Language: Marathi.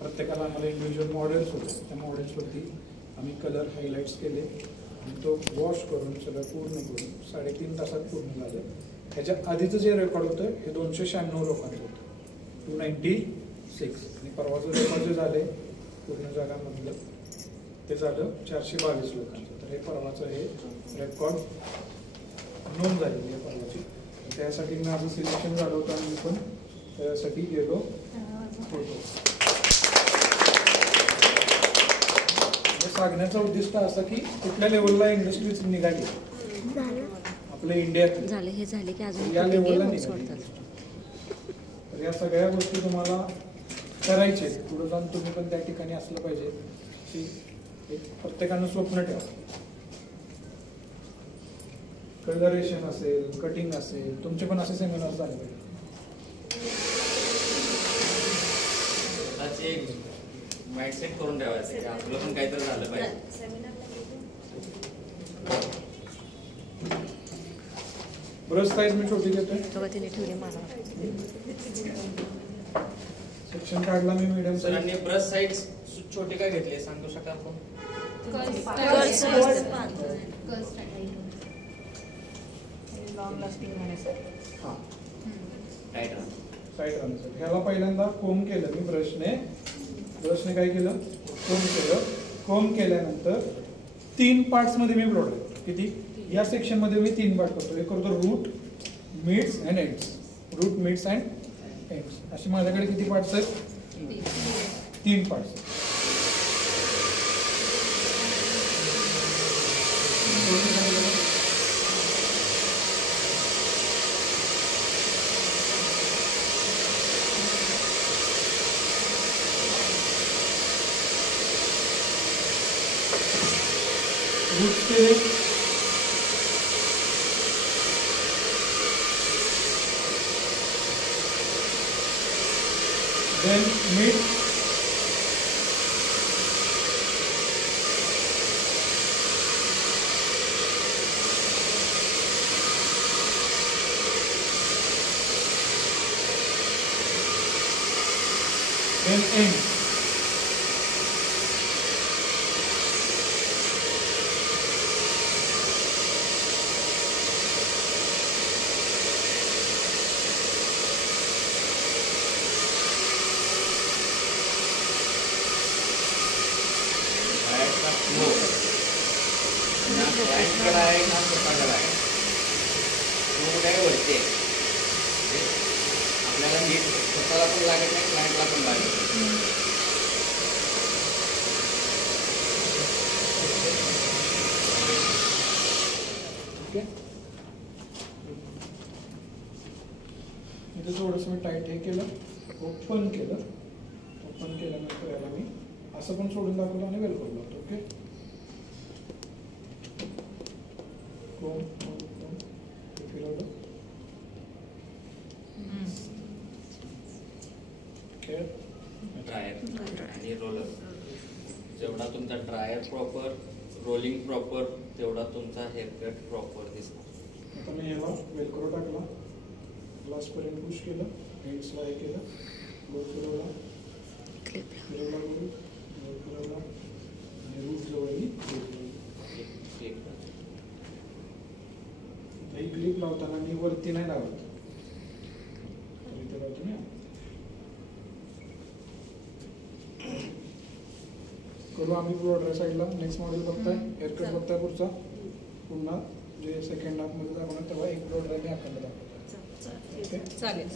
प्रत्येकाला आम्हाला इंडिव्हिज्युअल मॉडेल्स होते. त्या मॉडेल्सवरती आम्ही कलर हायलाईट्स केले आणि तो वॉश करून सगळं पूर्ण करून 3.5 तासात पूर्ण झालं. ह्याच्या आधीचं जे रेकॉर्ड होतं हे 296 लोकांचं होतं, 296. आणि परवाचं रेकॉर्ड जे झाले पूर्ण जगामधलं ते झालं 422 लोकांचं. तर हे परवाचं हे रेकॉर्ड नोंद झालेली आहे परवाची. त्यासाठी माझं सिलेक्शन झालं होतं आणि मी पण त्यासाठी गेलो होतो. सांगण्याचं उद्दिष्ट असं की कुठल्या लेवलला इंडस्ट्रीज निघाली आपल्या इंडियात झाले हे झाले की अजून या लेवलला निघाली. तर या सगळ्या गोष्टी तुम्हाला करायचे. पुढे जाऊन तुम्ही पण त्या ठिकाणी असलं पाहिजे की एक प्रत्येकानं स्वप्न ठेवा. कलरेशन असेल, कटिंग असेल, तुमचे पण असे सेमिनार झाले पाहिजे. माइंडसेट करून ठेवायचं की आपलं पण काहीतरी झालं पाहिजे. ब्रश साईज मी छोटी घेतोय. सेक्शन काढला मी मीडियम साईज. सरांनी ब्रश साईज छोटे काय घेतले सांगू शकाल कोण? लॉंग लास्टिंग राहण्यासाठी. हां, टाईट राहण्यासाठी. ह्याला पहिल्यांदा कोम केलं मी ब्रशने काय केलं, कोम केलं. कोम केल्यानंतर 3 पार्ट्समध्ये मी ब्लोड आहे. किती? या सेक्शनमध्ये मी 3 पार्ट करतो. एक करतो root, mids and ends. Root, mids and ends असे माझ्याकडे किती पार्ट्स आहेत? 3 पार्ट्स. रूट्स केले, then mid, then end. आपल्याला नीट स्वतःला पण लागत नाही, क्लायंटला पण लागत नाही. इथे थोडंसं मी टाईट हे केलं, ओपन केल्यानंतर याला मी असं पण सोडून दाखवलं आणि वेल करून लागतो. ओके, फिरवलं. ड्रायर आणि रोलर. जेवढा तुमचा ड्रायर प्रॉपर, रोलिंग प्रॉपर, तेवढा तुमचा हेअरकट प्रॉपर दिसणार. आता मी याला वेल करून टाकला, लास्टपर्यंत पुश केलं, हेड्सला हे केलं, गोल फिरवला, आणि रूट जवळ ही क्लिप लावताना मी वरती नाही लावत, तर इथे लावतो मी. करू आम्ही ब्रॉडर साईडला. नेक्स्ट मॉडेल बघताय, हेअरकट बघताय पुढचा. पुन्हा जे सेकंड हाफमध्ये दाखवणार तेव्हा एक ब्रॉडर मी अखंड दाखवतो. चालेल.